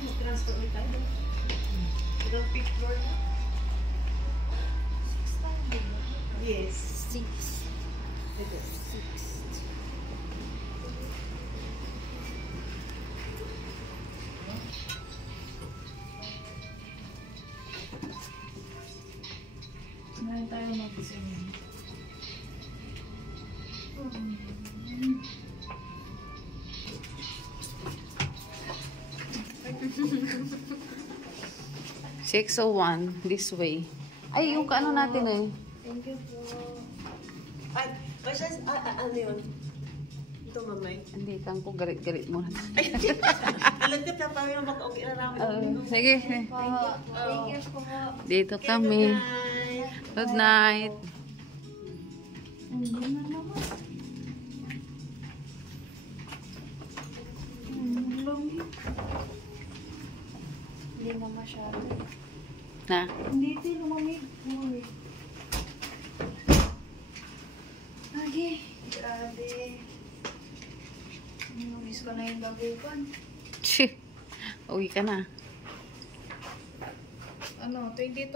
Mag-transfer ulit tayo. Ilang fifth floor na? 6 tayo, diba? Yes. 6. Ito. 6. Ngayon tayo mag-singin. Six oh one, this way. Ay, yung kaano natin eh. Thank you po. Ay, ano yun? Ito, mamay. Hindi, kang ko garit-garit mo. Ay, alam ko, papawi na mag-okay na namin. Sige. Thank you po. Dito kami. Good night. Hindi na naman. Hindi na masyado. Na. Hindi ito, lumamig. Lumamig. Okay. Grabe. Miss ko na yung bagukan. Shit. Uwi ka na. Ano, 22?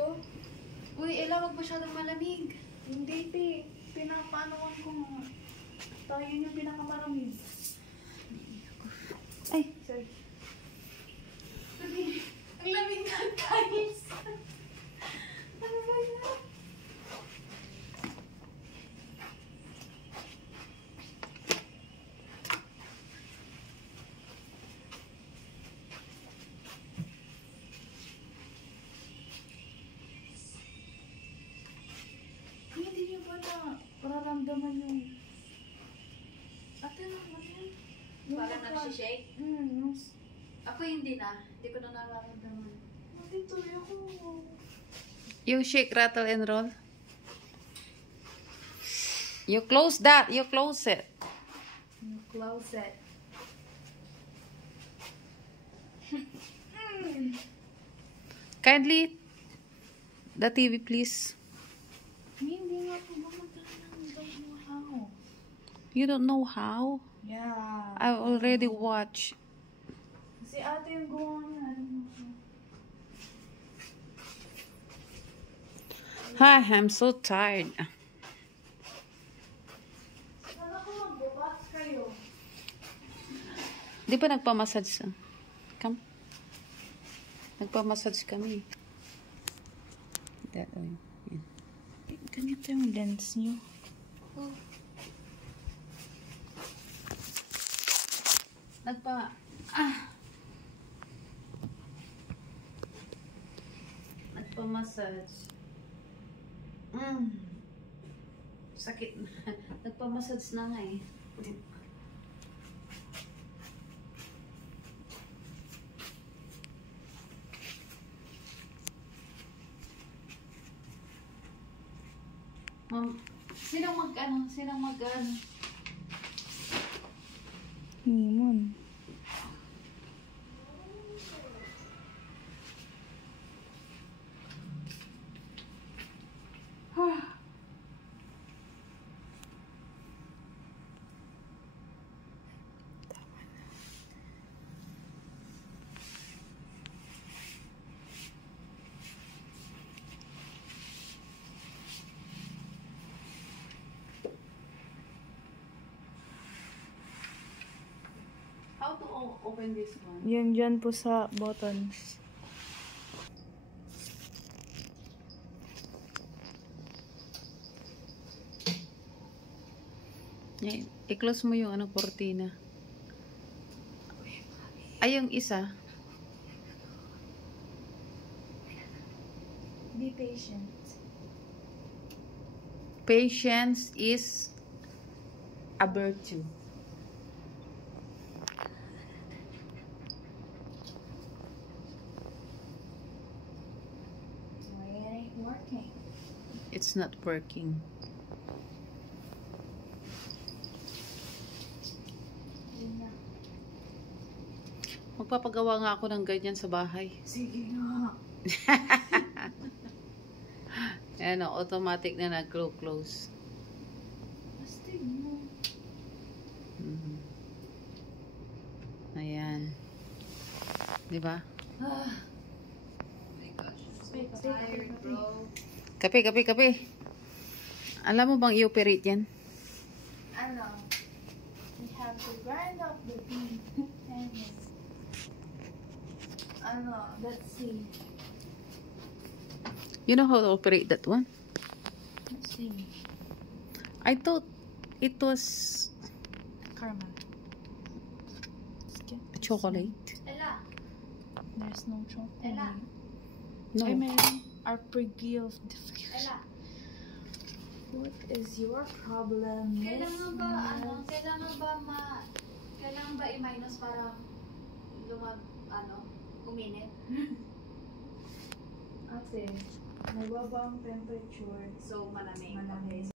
Uy, wag masyadong malamig. Hindi, te. Pinapaanoan ko nga. Tayo yung pinakamaramig. Ay, sorry. Ang lamig na, guys. Ano ba yan? Hindi niyo ba na mararamdaman yung... Ate, ano yan? Parang nagsishake? Ako hindi na. Hindi ko na nararamdaman. Matituloy ako. You shake, rattle, and roll. You close that. You close it. Close it. Kindly, the TV, please. Hindi nga po ba magkakalang don't know how. You don't know how? Yeah. I already watched. Si ate yung gawa niya. Hi, I'm so tired. Sana ko magbubat kayo. Di ba nagpamassage sa? Come. Nagpamassage kami. That way. Yan. Ganito yung lens niyo. Nagpamassage. Sakit na. Nagpamassage na nga eh. Ma'am, sinong mag-ano? Himon. How to open this one? Yan dyan po sa buttons. Yeah, i-close mo yung ano, cortina. Ay, yung isa. Be patient. Patience is a virtue. Why it ain't working? It's not working. Yun na. Magpapagawa nga ako ng ganyan sa bahay. Sige nga. Ayan o, automatic na nag-close. Astig mo. Ayan. Diba? my gosh, I'm so tired, bro. Kape. Alam mo bang i-operate yan? Ano? We have to grind up the beef. Let's see. You know how to operate that one? Let's see. I thought it was Caramel. Let's get this chocolate. Ella, one. There's no chocolate. Ella, No. I mean, our pre-gift. Ella. What is your problem? Kailangan ba i-minus para uminit? Ate, nababa ang temperature. So, malamig. Malamig.